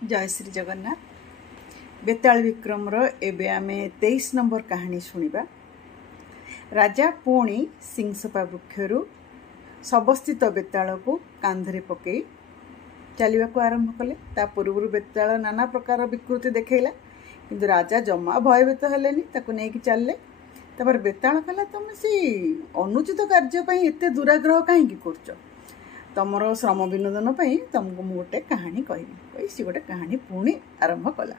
जय श्री जगन्नाथ। बेताल विक्रम एबे आमे 23 नंबर कहानी शुणा। राजा पुणी सिंहसपा वृक्षरु सबस्थित बेताल को कांधरे पकई चलने आरंभ कले। ता पूर्व बेताल नाना प्रकार विकृति देखला किंतु राजा जमा भयभीत हेलेनी, ताकू नहीं चलले। तापर बेताल कहला, तुम से अनुचित कार्य एत दुराग्रह कहीं कर तमर श्रम विनोदन तुमको मु गोटे कहानी कहबी। सी गोटे कहानी पुणी आरंभ कला।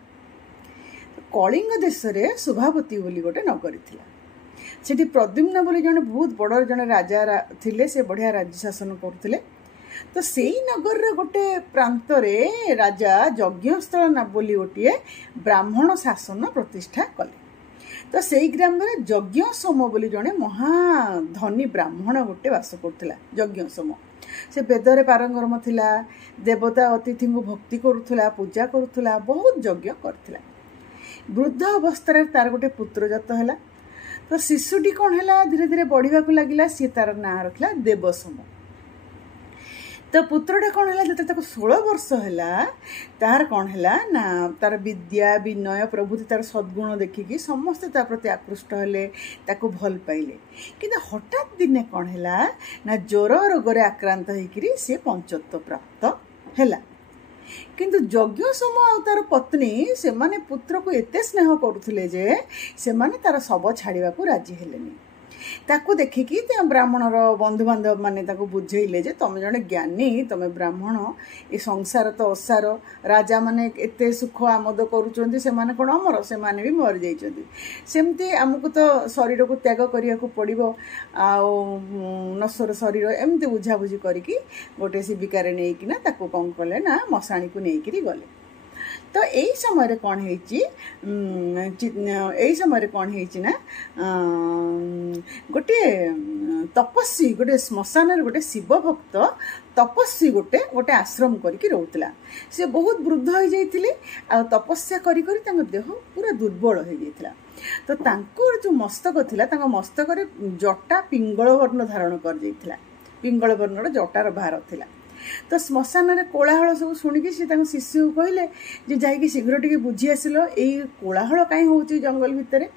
कलिंग देश में शुभावती बोली गोटे नगरी थिला। सेठी प्रद्युम्न बोली जने बहुत बड़ जने राजा थिले, से बढ़िया राज्य शासन करथिले। तो सेई नगर रे गोटे प्रांत रे राजा यज्ञस्थल ना बोली गोटे ब्राह्मण शासन प्रतिष्ठा कले। तो सेई ग्राम रे यज्ञसोम बोली जने महाधनी ब्राह्मण गोटे वास करथिला। यज्ञसोम से वेदरे पारंगम थिला, देवता अतिथि को भक्ति करुला, पूजा करुला, बहुत यज्ञ करथिला। वृद्ध अवस्था तार गोटे पुत्र जात है। तो शिशुटी कौन है धीरे धीरे बढ़ा लगिला। सी तार ना रखला देवसोम। तो पुत्रटा कौन है जो 16 वर्ष है तार कौन है ना तार विद्या विनय प्रभृति तार सद्गुण देखिकी समस्ते ता प्रति आकृष्ट हेले, ताको भल पाइले। किंतु हठात दिने कौन है ना ज्वर रोगरे आक्रांत होकर सी पंचत्व प्राप्त है। किंतु यज्ञसोम आ तार पत्नी से माने पुत्र को एते स्नेह करुले जे से माने तार शव छाड़ा को राजी हेलेनी। ताकू देखिकी ब्राह्मणर बंधु बांधव माने ताकू बुझेइले जे तुम जने ज्ञानी, तुम ब्राह्मण, ये संसार तो असार, राजा माने एते सुख आमोद करुचंती, से माने कोन अमर, से माने भी मर जाइचंती। सेमती हमकु तो शरीर को त्याग करिया को पड़िबो, आ नश्वर शरीर एमती बुझाबुझी करिकी गोटे शिविकार नेइकिना ताकू कौन कले ना मशाणी को नेइकिरी गले। तो यही समय कौन है गोटे तपस्वी गोटे श्मशान गोटे शिव भक्त तपस्वी गोटे गोटे आश्रम करके रोला। सी बहुत वृद्ध हो जाइए आ तपस्या करी देह पूरा दुर्बल हो जाता। तो तांकर जो मस्तक थिला मस्तक जटा पिंगल वर्ण धारण कर पिंगल वर्णर जटार भार थिला। तो श्मशान रे कोलाहल सब शुणिकी सी शिशु कहले जे जाइए शीघ्र टे बुझी आसिल यही कोलाहल कहीं हो जंगल भितर।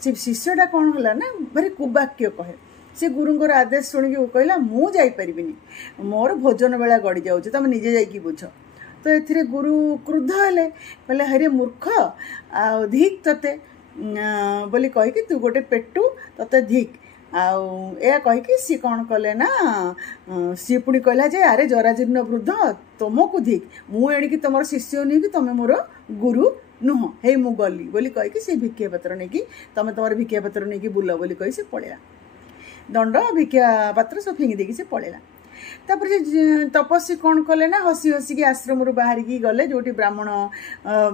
से शिष्यटा कौन है ना भारी कुवाक्य कहे। से गुरुंर आदेश शुणिकी कहला मु जाइपारिनी, मोर भोजन बेला गड़ी जाऊँ, तुम निजे जाइए बुझ। तो ए गुरु क्रुद्ध हेले, कहले हरे मूर्ख आ धिक तते बोली कहीकि तू गोटे पेटू तते धिक आ कहीकि सी कौन कले ना सी पुणी कहला जे अरे जराजीर्ण वृद्ध तुमको धिक, मु एणिकी तुम शिष्य नहीं कि तुम मोर गुरु नुह, हे मु गली बोली कहीकि सी भिक्षा पत्र नहीं कि तुम तुम भिक्षा पत्र नहीं कि बुल बोली कही से पड़ेगा। दंड भिक्षा पात्र सब फिंगी देकी से पड़ेगा। तापर तपस्वी कौन कले ना हसी हसिकी आश्रम रू बाहर की गले, जो ब्राह्मण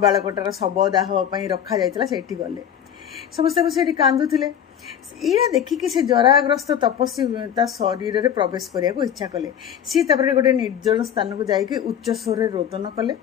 बालकटार शव दाह रखा जाइतला सेठी गले। समस्त से कांदुले। इड़ा देखिकी से जराग्रस्त तपस्वी ता शरीर रे प्रवेश करने को इच्छा कले। सी तापर गोटे निर्जन स्थान को जाइए उच्च स्वर रोदन कले।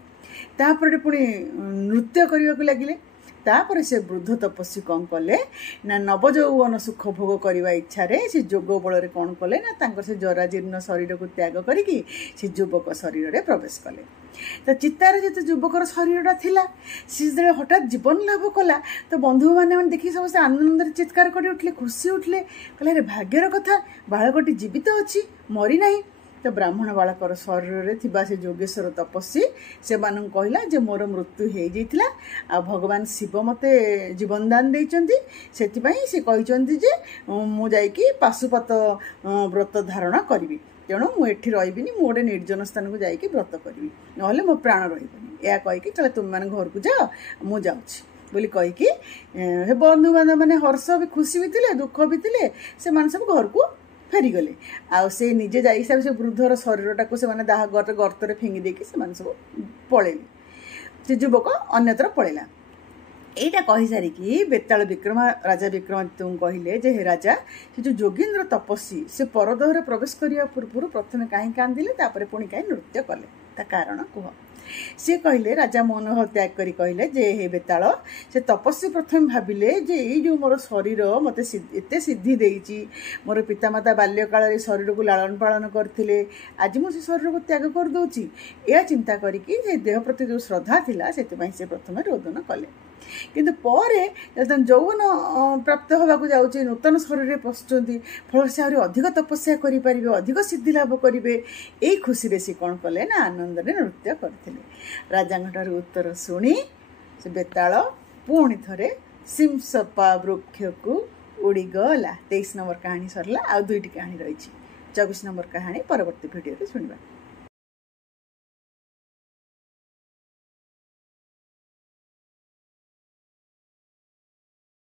तापर पुणी नृत्य करने को लगिले। तापर से वृद्ध तपस्वी कौन कले ना नवजौवन सुख भोग करने इच्छा रे से जोग बल कौन कले ना तांकर से जराजीर्ण शरीर को त्याग करिकी से युवक शरीर रे प्रवेश कले। तो चित्तार जो युवकर शरीरटा थिला सी जो हठात जीवन लाभ कला। तो बंधु मैंने देखिए समस्त आनंद चित्कार कर उठले, खुशी उठले, कहले रे भाग्यर कथा बालकटी जीवित अच्छी मरी नहीं। तो ब्राह्मण बालकर शरीर रे थिबा से योगेश्वर तपस्वी से मानन कहला जे मोर मृत्यु हो जाइतिला आ भगवान शिव मते जीवन दान देइचंती, सेतिपई से कहिचंती जे मु जाइकी पाशुपत व्रत धारण करिवि, तेणु मुझे रही गोटे निर्जन स्थान को जाइए व्रत करी ना मो प्राण रही। या कहीकि चले तुम मैंने घर को जाओ मु जाऊँगी बोली कहीकि बंधु बांधव मैंने हर्ष भी खुशी भी थे, दुख भी थे, से सब घर को फेरीगले। आ से निजे जा से वृद्धर शरीरटा को से दाह गर्त फिंगी देकी से सब पलैले। से युवक अन्यत्र पलैला। यहीटा कही सारिकी बेताल विक्रम राजा विक्रमादित्य कहले जे हे राजा से जो जोगींद्र तपस्वी से परदेह प्रवेश करने पूर्व प्रथम कहीं कांदिले, तापर पुणी कहीं नृत्य कले, ता कारण कह। सी कहले राजा मनोहर त्याग करी कहले जे हे बेताल से तपस्वी प्रथम भाविले जे ये जो मोर शरीर मत एत सिद्धि देइची मोर पितामाता बाल्यकाल शरीर को लालन पालन करथिले आज मो से शरीर को त्याग कर दउची या चिंता करिकी जे देह प्रति जो श्रद्धा थिला सेति से प्रथम रोदन कले किंतु परे यौवन प्राप्त होगाकू जाउची नूतन शरीर पशुंट फल से आहरी अधिक तपस्या करें अधिक सिद्धि लाभ करेंगे यही खुशी सी कौन कले ना आनंद नृत्य करते राजा उत्तर शुणी से बेताल पुणी थे सिमसपा वृक्ष को उड़ीगला 23 नंबर कहानी सरला आ 2टी कहानी रही 24 नंबर कहानी परवर्ती भिडियो सुनिबा।